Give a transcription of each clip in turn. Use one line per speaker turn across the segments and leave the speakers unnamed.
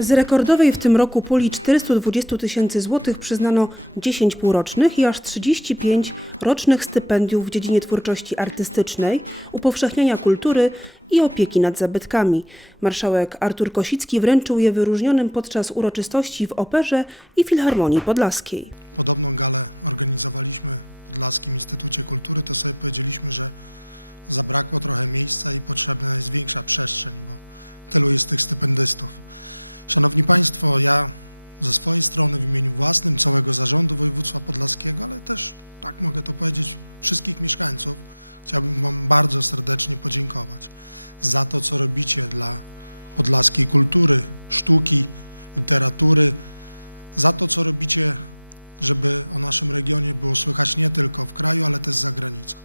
Z rekordowej w tym roku puli 420 tysięcy złotych przyznano 10 półrocznych i aż 35 rocznych stypendiów w dziedzinie twórczości artystycznej, upowszechniania kultury i opieki nad zabytkami. Marszałek Artur Kosicki wręczył je wyróżnionym podczas uroczystości w Operze i Filharmonii Podlaskiej.
Podobną galę organizowaliśmy w Podlaskim Instytucie Kultury, to sobie powiedzieliśmy, że zabrakło trochę miejsca i potrzebna jest większa przestrzeń, bo tylu jest tych stypendystów. Szanowni Państwo, ja ze swojej strony w imieniu własnym całego zarządu województwa podlaskiego, ale też, tak mogę to powiedzieć, wszystkich mieszkańców, chciałbym Wam bardzo serdecznie podziękować za to, co robicie dla podlaskiej kultury, sztuki, literatury, za to, co robicie, żeby o naszym regionie było słychać nie tylko w kraju, ale też za granicą.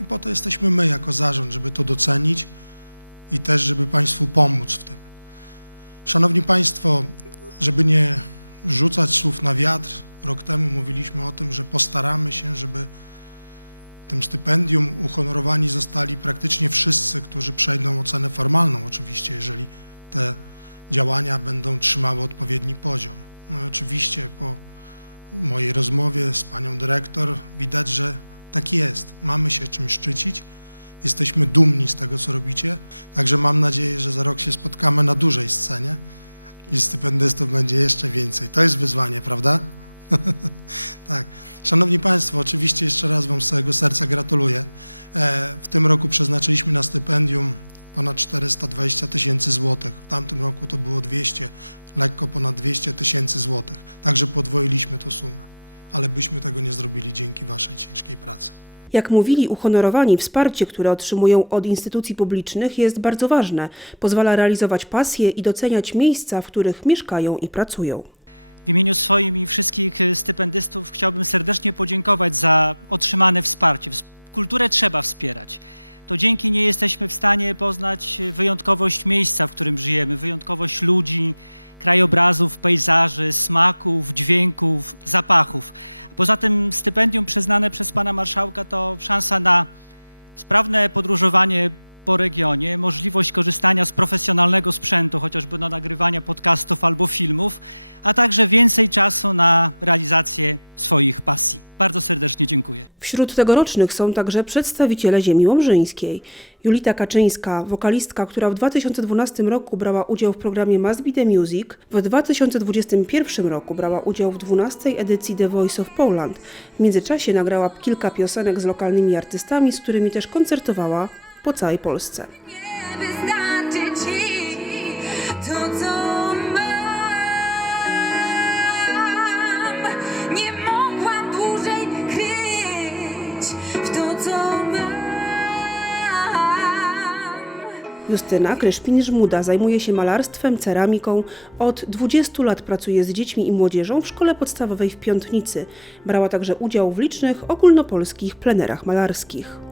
I po to jesteśmy my jako zarząd, żeby to docenić i też, żeby Państwu pomóc w tym. Szanowni Państwo, żeby nie rzucać słów na wiatr, rok temu mówiliśmy o tym, że postaramy się, żeby tym stypendium uhonorowani zostali praktycznie wszyscy, którzy przejdą ocenę formalną, oczywiście, jeżeli te działania będą trzymały odpowiedni poziom. No oczywiście po mojej rozmowie z panią dyrektor widać, że tak jest. Mamy się czym szczycić. Jesteśmy dumni z tego, co robicie. Także mam nadzieję, że za rok się spotkamy na dużej scenie i stypendystów będzie jeszcze więcej. To jest wyzwanie, prawda? tak. Szanowni Państwo, oczywiście jeszcze raz Wam z całego serca gratuluję. E, W tym roku przeznaczyliśmy na stypendium ponad 420 tysięcy złotych. W tamtym roku to było 200, lekko ponad 200 tysięcy złotych. Także podwoiliśmy tę sumę. Ale byśmy tego nie zrobili dzięki Waszej ciężkiej pracy.
Jak mówili uhonorowani, wsparcie, które otrzymują od instytucji publicznych jest bardzo ważne. Pozwala realizować pasje i doceniać miejsca, w których mieszkają i pracują.
W imieniu swoim i wszystkich stypendystów chciałbym serdecznie podziękować za otrzymane wsparcie. Ws- Kulturę trzeba wspierać. To dzięki niej jesteśmy w stanie poznać wyjątkowość miejsca, w którym żyjemy, wyjątkowość ludzi, krajobrazów, pejzaży, smaków, dźwięków, zapachów. Poza tym stypendium przyznane przez pana marszałka to szansa na sprawne podróżowanie po regionie, możliwość korzystania z profesjonalnego sprzętu, chociażby do nagrywania podcastów albo filmów, a także więcej czasu na realizację swoich pasji. Bardzo serdecznie dziękuję.
Wśród tegorocznych są także przedstawiciele ziemi łomżyńskiej. Julita Kaczyńska, wokalistka, która w 2012 roku brała udział w programie Must Be The Music, w 2021 roku brała udział w 12 edycji The Voice of Poland. W międzyczasie nagrała kilka piosenek z lokalnymi artystami, z którymi też koncertowała po całej Polsce.
Nie wystarczy ci to, co mam. Nie mogłam dłużej kryć w to, co mam.
Justyna Kryszpin-Żmuda zajmuje się malarstwem, ceramiką. Od 20 lat pracuje z dziećmi i młodzieżą w szkole podstawowej w Piątnicy. Brała także udział w licznych ogólnopolskich plenerach malarskich.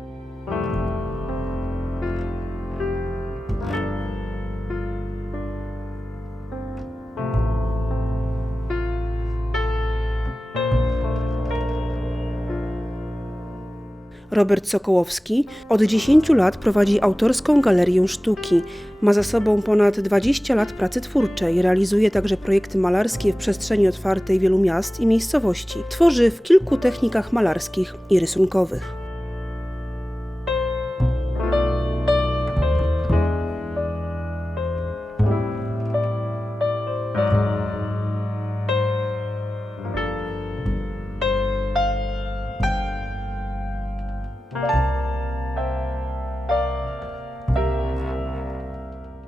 Robert Sokołowski od 10 lat prowadzi autorską galerię sztuki. Ma za sobą ponad 20 lat pracy twórczej, realizuje także projekty malarskie w przestrzeni otwartej wielu miast i miejscowości. Tworzy w kilku technikach malarskich i rysunkowych.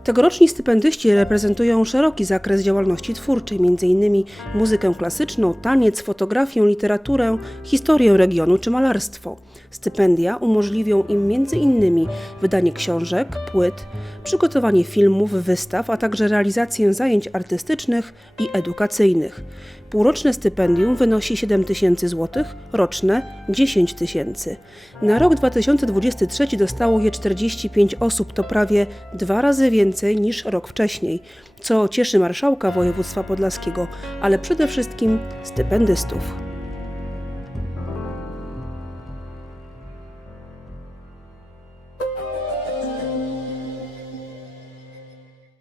Tegoroczni stypendyści reprezentują szeroki zakres działalności twórczej, m.in. muzykę klasyczną, taniec, fotografię, literaturę, historię regionu czy malarstwo. Stypendia umożliwią im m.in. wydanie książek, płyt, przygotowanie filmów, wystaw, a także realizację zajęć artystycznych i edukacyjnych. Półroczne stypendium wynosi 7 tysięcy złotych, roczne 10 tysięcy. Na rok 2023 dostało je 45 osób, to prawie dwa razy więcej niż rok wcześniej, co cieszy marszałka województwa podlaskiego, ale przede wszystkim stypendystów.